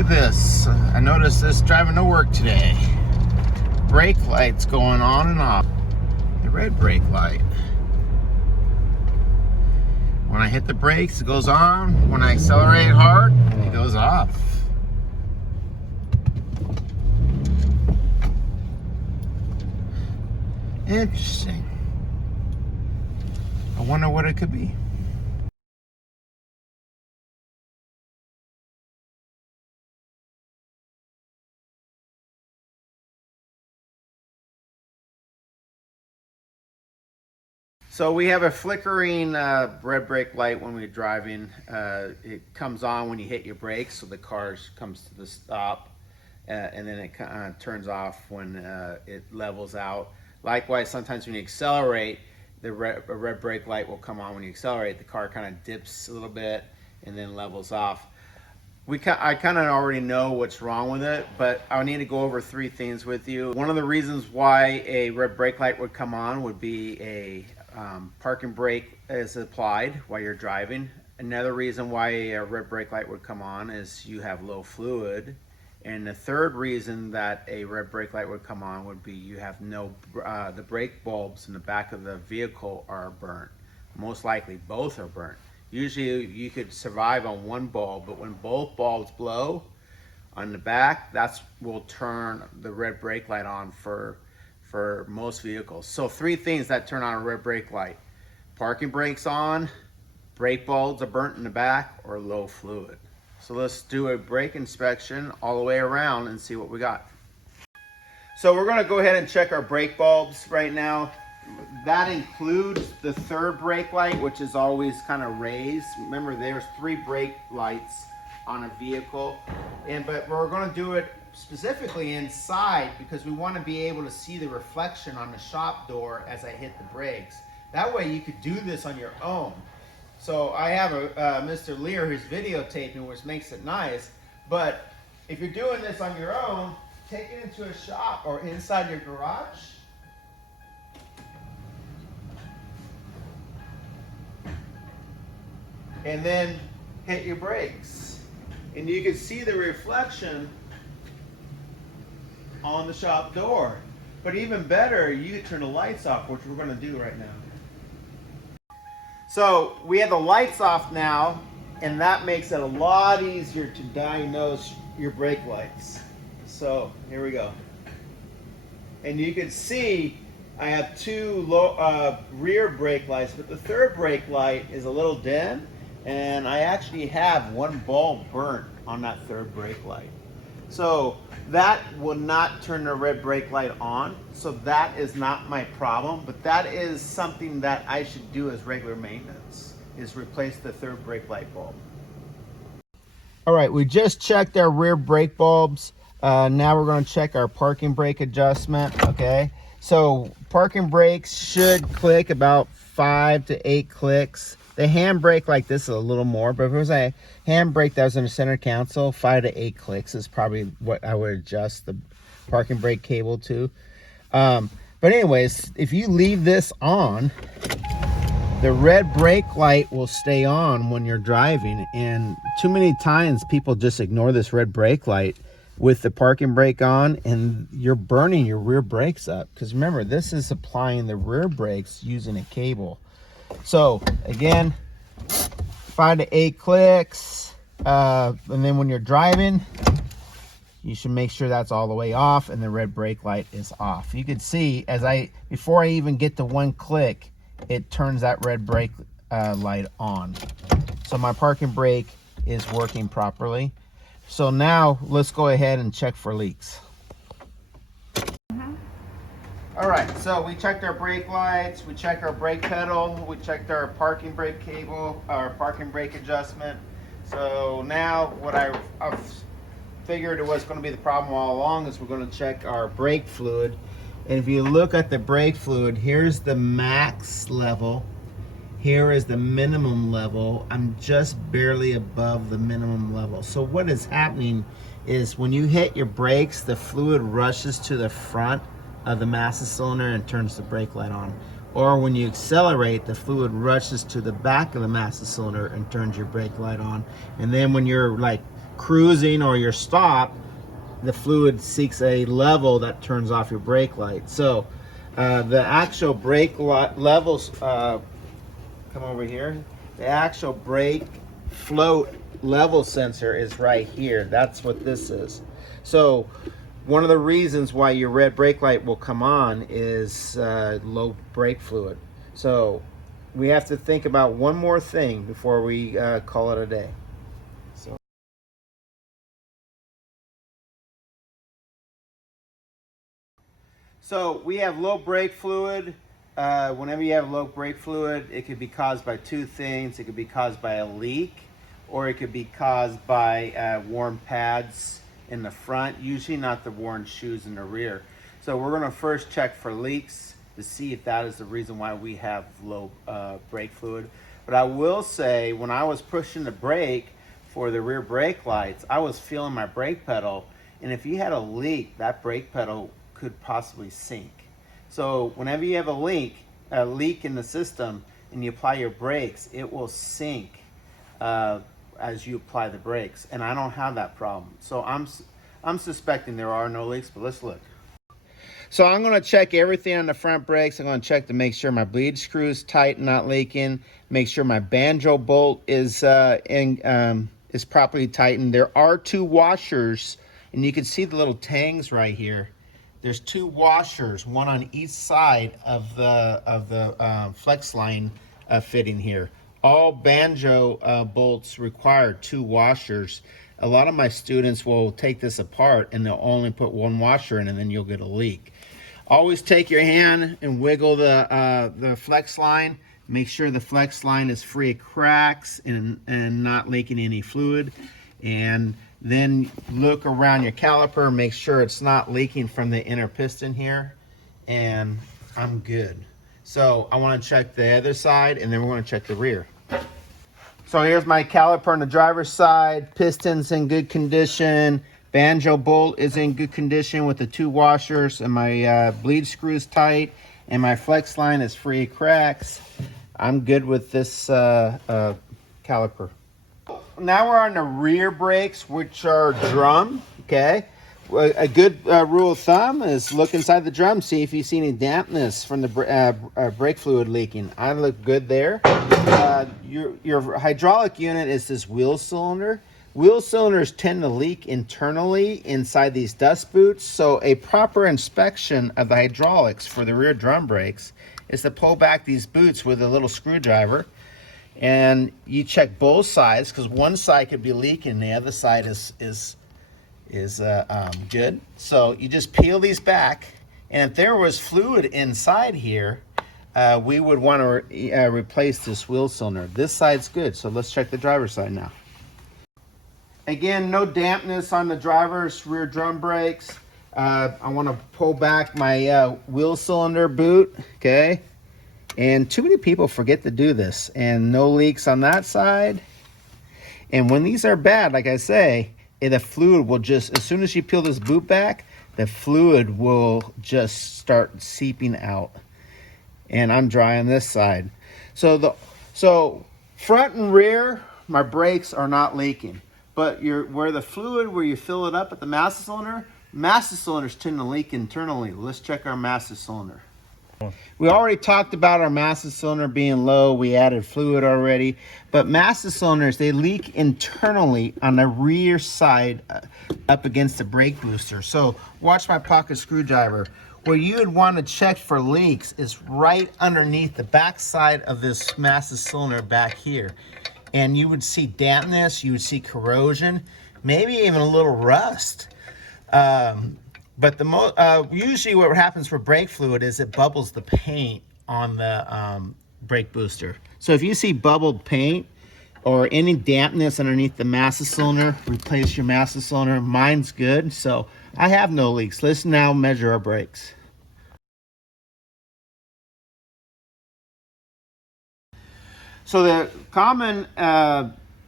at this. I noticed this driving to work today. Brake lights going on and off. The red brake light. When I hit the brakes, it goes on. When I accelerate hard, it goes off. Interesting. I wonder what it could be. So we have a flickering red brake light when we're driving. It comes on when you hit your brakes, so the car comes to the stop, and then it turns off when it levels out. Likewise, sometimes when you accelerate, the red brake light will come on when you accelerate. The car kind of dips a little bit and then levels off. I kind of already know what's wrong with it, but I need to go over three things with you. One of the reasons why a red brake light would come on would be a parking brake is applied while you're driving. Another reason why a red brake light would come on is you have low fluid. And the third reason that a red brake light would come on would be you have the brake bulbs in the back of the vehicle are burnt. Most likely both are burnt. Usually you could survive on one bulb, but when both bulbs blow on the back, that's will turn the red brake light on for most vehicles. So three things that turn on a red brake light: parking brakes on, brake bulbs are burnt in the back, or low fluid. So let's do a brake inspection all the way around and see what we got. So we're gonna go ahead and check our brake bulbs right now. That includes the third brake light, which is always kind of raised. Remember, there's 3 brake lights on a vehicle, but we're going to do it specifically inside because we want to be able to see the reflection on the shop door as I hit the brakes. That way you could do this on your own. So I have Mr. Lear who's videotaping, which makes it nice, but if you're doing this on your own, take it into a shop or inside your garage. And then hit your brakes. And you can see the reflection on the shop door. But even better, you can turn the lights off, which we're going to do right now. So we have the lights off now, and that makes it a lot easier to diagnose your brake lights. So here we go. And you can see I have 2 rear brake lights, but the third brake light is a little dim. And I actually have 1 bulb burnt on that third brake light. So that will not turn the red brake light on. So that is not my problem, but that is something that I should do as regular maintenance, is replace the third brake light bulb. All right, we just checked our rear brake bulbs. Now we're going to check our parking brake adjustment, okay? So parking brakes should click about 5 to 8 clicks. The handbrake like this is a little more, but if it was a handbrake that was in a center console, 5 to 8 clicks is probably what I would adjust the parking brake cable to. But anyways, if you leave this on, the red brake light will stay on when you're driving. And too many times people just ignore this red brake light with the parking brake on, and you're burning your rear brakes up. Because remember, this is applying the rear brakes using a cable. So again, 5 to 8 clicks, and then when you're driving, you should make sure that's all the way off and the red brake light is off. You can see before I even get to 1 click, it turns that red brake light on. So my parking brake is working properly. So now let's go ahead and check for leaks. All right, so we checked our brake lights, we checked our brake pedal, we checked our parking brake cable, our parking brake adjustment. So now what I've figured it was going to be the problem all along is we're going to check our brake fluid. And if you look at the brake fluid, here's the max level, here is the minimum level. I'm just barely above the minimum level. So what is happening is when you hit your brakes, the fluid rushes to the front of the master cylinder and turns the brake light on. Or when you accelerate, the fluid rushes to the back of the master cylinder and turns your brake light on. And then when you're like cruising or you're stopped, the fluid seeks a level that turns off your brake light. So the actual brake levels, come over here, the actual brake float level sensor is right here. That's what this is. So one of the reasons why your red brake light will come on is low brake fluid. So we have to think about one more thing before we call it a day. So we have low brake fluid. Whenever you have low brake fluid, it could be caused by two things. It could be caused by a leak, or it could be caused by worn pads in the front, usually not the worn shoes in the rear. So we're going to first check for leaks to see if that is the reason why we have low brake fluid. But I will say, when I was pushing the brake for the rear brake lights, I was feeling my brake pedal, and if you had a leak, that brake pedal could possibly sink. So whenever you have a leak in the system and you apply your brakes, it will sink as you apply the brakes. And I don't have that problem. So I'm suspecting there are no leaks, but let's look. So I'm going to check everything on the front brakes. I'm going to check to make sure my bleed screw is tight and not leaking. Make sure my banjo bolt is properly tightened. There are two washers, and you can see the little tangs right here. There's two washers, one on each side of the flex line fitting here. All banjo bolts require two washers. A lot of my students will take this apart and they'll only put one washer in, and then you'll get a leak. Always take your hand and wiggle the flex line. Make sure the flex line is free of cracks and not leaking any fluid. And then look around your caliper, make sure it's not leaking from the inner piston here, and I'm good. So I want to check the other side, and then we're going to check the rear. So here's my caliper on the driver's side. Piston's in good condition. Banjo bolt is in good condition with the two washers, and my bleed screw's tight, and my flex line is free of cracks. I'm good with this caliper. Now we're on the rear brakes, which are drum, okay? A good rule of thumb is look inside the drum, see if you see any dampness from the brake fluid leaking. I look good there. Your hydraulic unit is this wheel cylinder. Wheel cylinders tend to leak internally inside these dust boots, so a proper inspection of the hydraulics for the rear drum brakes is to pull back these boots with a little screwdriver. And you check both sides, because one side could be leaking, the other side is good. So you just peel these back, and if there was fluid inside here, we would want to replace this wheel cylinder. This side's good, so let's check the driver's side now. Again, no dampness on the driver's rear drum brakes. I want to pull back my wheel cylinder boot, okay? And too many people forget to do this, and no leaks on that side. And when these are bad, like I say, the fluid will just, as soon as you peel this boot back, the fluid will just start seeping out. And I'm dry on this side. So front and rear, my brakes are not leaking. But where the fluid, where you fill it up at the master cylinders tend to leak internally. Let's check our master cylinder. We already talked about our master cylinder being low. We added fluid already. But master cylinders, they leak internally on the rear side up against the brake booster. So watch my pocket screwdriver. Where you would want to check for leaks is right underneath the back side of this master cylinder back here. And you would see dampness, you would see corrosion, maybe even a little rust. But usually what happens for brake fluid is it bubbles the paint on the brake booster. So if you see bubbled paint or any dampness underneath the master cylinder, replace your master cylinder. Mine's good, so I have no leaks. Let's now measure our brakes. So the common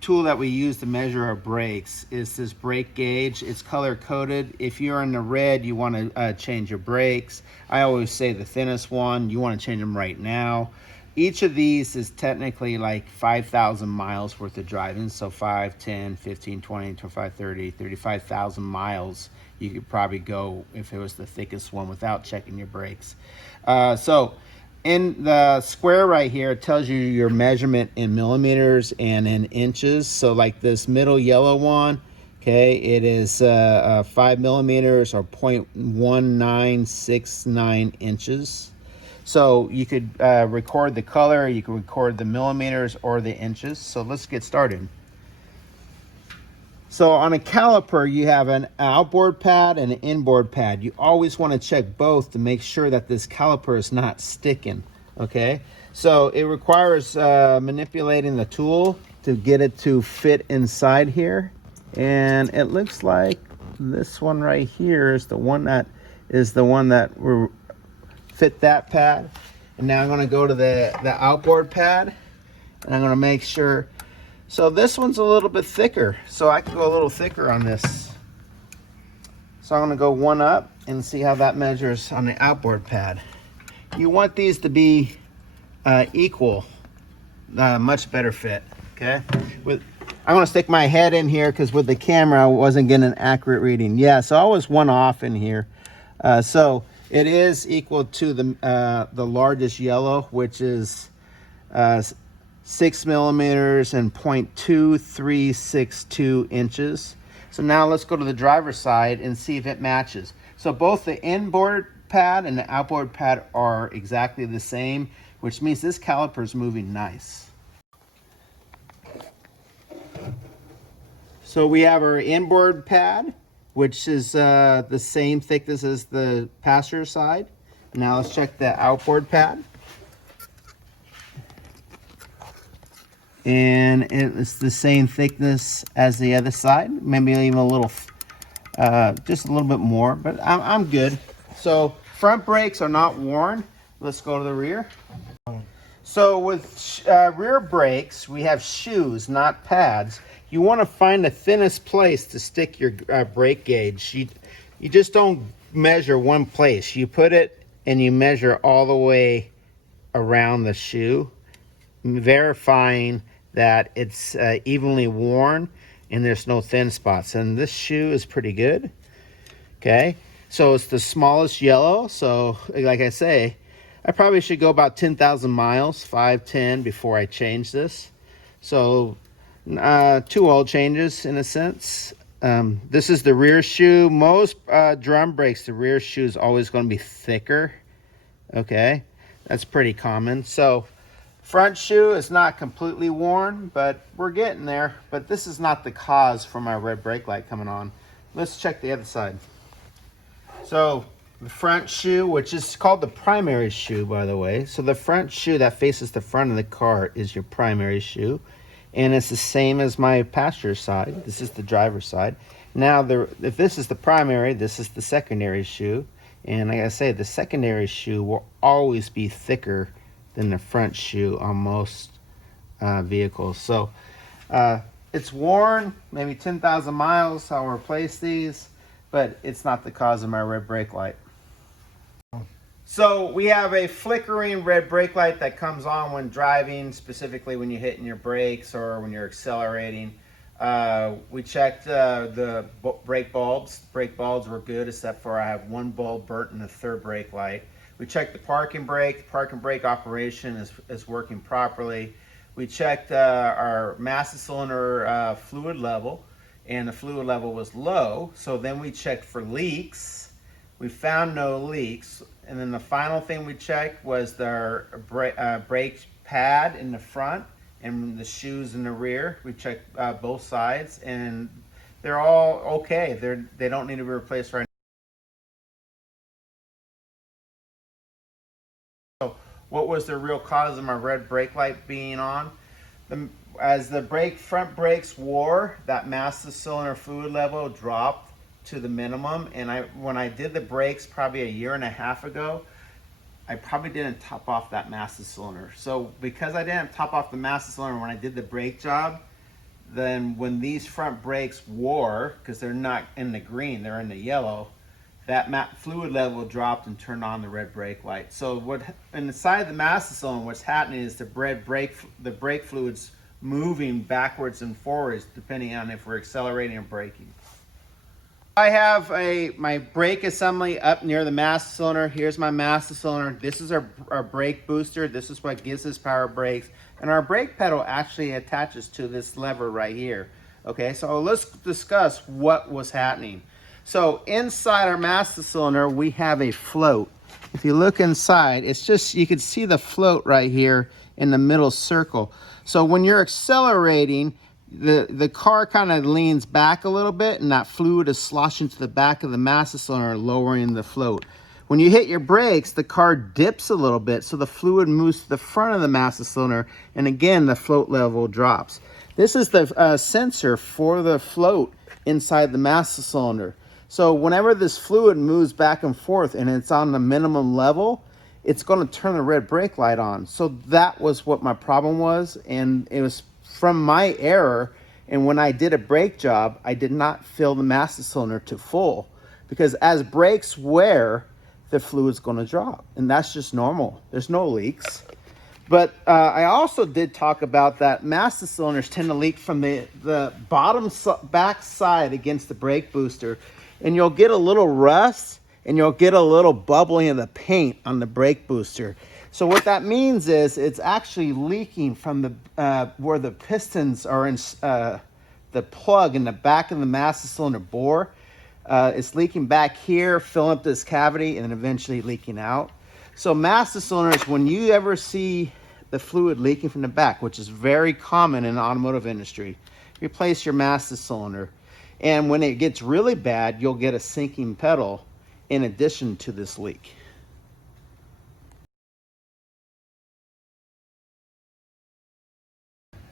tool that we use to measure our brakes is this brake gauge. It's color coded. If you're in the red, you want to change your brakes. I always say the thinnest one, you want to change them right now. each of these is technically like 5,000 miles worth of driving. So 5, 10, 15, 20, 25, 30, 35,000 miles you could probably go if it was the thickest one without checking your brakes. So in the square right here, it tells you your measurement in millimeters and in inches. So like this middle yellow one, okay, it is 5 millimeters or 0.1969 inches. So you could record the color, you can record the millimeters or the inches. So let's get started. So on a caliper, you have an outboard pad and an inboard pad. You always want to check both to make sure that this caliper is not sticking, okay? So it requires manipulating the tool to get it to fit inside here. And it looks like this one right here is the one that will fit that pad. And now I'm going to go to the outboard pad, and I'm going to make sure. So this one's a little bit thicker, so I can go a little thicker on this. So I'm going to go one up and see how that measures on the outboard pad. You want these to be equal, much better fit, okay? I'm going to stick my head in here because with the camera I wasn't getting an accurate reading. Yeah, so I was one off in here. So it is equal to the largest yellow, which is 6 millimeters and 0.2362 inches. So now let's go to the driver's side and see if it matches. So both the inboard pad and the outboard pad are exactly the same, which means this caliper is moving nice. So we have our inboard pad, which is the same thickness as the passenger side. Now let's check the outboard pad. And it's the same thickness as the other side, maybe even a little, just a little bit more, but I'm good. So front brakes are not worn. Let's go to the rear. So with rear brakes, we have shoes, not pads. You want to find the thinnest place to stick your brake gauge. You just don't measure one place. You put it and you measure all the way around the shoe, verifying that it's evenly worn and there's no thin spots. And this shoe is pretty good. Okay, so it's the smallest yellow. So like I say, I probably should go about 10,000 miles, 5, 10, before I change this. So 2 oil changes in a sense. This is the rear shoe. Most drum brakes, the rear shoe is always going to be thicker. Okay, that's pretty common. So front shoe is not completely worn, but we're getting there. But this is not the cause for my red brake light coming on. Let's check the other side. So the front shoe, which is called the primary shoe, by the way. So the front shoe that faces the front of the car is your primary shoe. And it's the same as my passenger side. This is the driver's side. Now, if this is the primary, this is the secondary shoe. And like I say, the secondary shoe will always be thicker than the front shoe on most vehicles. So it's worn, maybe 10,000 miles. I'll replace these, but it's not the cause of my red brake light. So we have a flickering red brake light that comes on when driving, specifically when you're hitting your brakes or when you're accelerating. We checked the brake bulbs. Brake bulbs were good, except for I have one bulb burnt in the third brake light. We checked the parking brake. The parking brake operation is working properly. We checked our master cylinder fluid level, and the fluid level was low. So then we checked for leaks. We found no leaks. And then the final thing we checked was the brake pad in the front and the shoes in the rear. We checked both sides, and they're all okay. They don't need to be replaced right now. So what was the real cause of my red brake light being on? As the front brakes wore, that master cylinder fluid level dropped to the minimum. And when I did the brakes probably 1.5 years ago, I probably didn't top off that master cylinder. So because I didn't top off the master cylinder when I did the brake job, then when these front brakes wore, because they're not in the green, they're in the yellow, that fluid level dropped and turned on the red brake light. So what inside the master cylinder, what's happening is the brake fluid's moving backwards and forwards depending on if we're accelerating or braking. I have my brake assembly up near the master cylinder. Here's my master cylinder. This is our brake booster. This is what gives us power brakes. And our brake pedal actually attaches to this lever right here. Okay, so let's discuss what was happening. So inside our master cylinder, we have a float. If you look inside, it's just, you can see the float right here in the middle circle. So when you're accelerating, the car kind of leans back a little bit, and that fluid is sloshing to the back of the master cylinder, lowering the float. When you hit your brakes, the car dips a little bit, so the fluid moves to the front of the master cylinder, and again, the float level drops. This is the sensor for the float inside the master cylinder. So whenever this fluid moves back and forth and it's on the minimum level, it's going to turn the red brake light on. So that was what my problem was, and it was from my error. And when I did a brake job, I did not fill the master cylinder to full, because as brakes wear, the fluid's going to drop, and that's just normal. There's no leaks. But I also did talk about that master cylinders tend to leak from the bottom back side against the brake booster, and you'll get a little rust and you'll get a little bubbling of the paint on the brake booster. So what that means is it's actually leaking from the where the pistons are in the plug in the back of the master cylinder bore. It's leaking back here, filling up this cavity, and then eventually leaking out. So master cylinders, when you ever see the fluid leaking from the back, which is very common in the automotive industry, replace your master cylinder. And when it gets really bad, you'll get a sinking pedal in addition to this leak.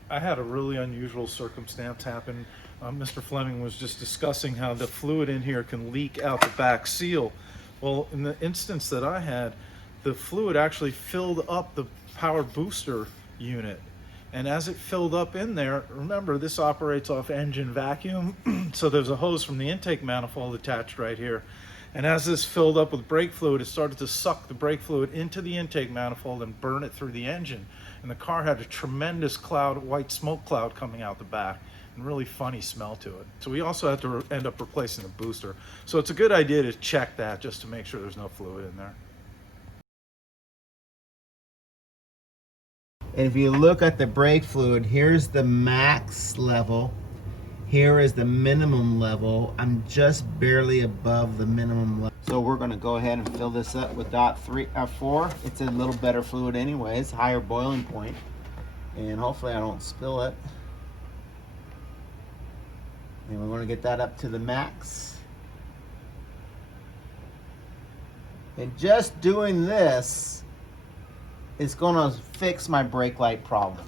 I had a really unusual circumstance happen. Mr. Fleming was just discussing how the fluid in here can leak out the back seal. Well, in the instance that I had, the fluid actually filled up the power booster unit. And as it filled up in there, remember this operates off engine vacuum, so there's a hose from the intake manifold attached right here. And as this filled up with brake fluid, it started to suck the brake fluid into the intake manifold and burn it through the engine. And the car had a tremendous cloud, white smoke cloud coming out the back, and really funny smell to it. So we also had to end up replacing the booster. So it's a good idea to check that just to make sure there's no fluid in there. And if you look at the brake fluid, here's the max level. Here is the minimum level. I'm just barely above the minimum level. So we're going to go ahead and fill this up with .4. It's a little better fluid anyways, higher boiling point. And hopefully I don't spill it. And we're going to get that up to the max. And just doing this is going to fix my brake light problem.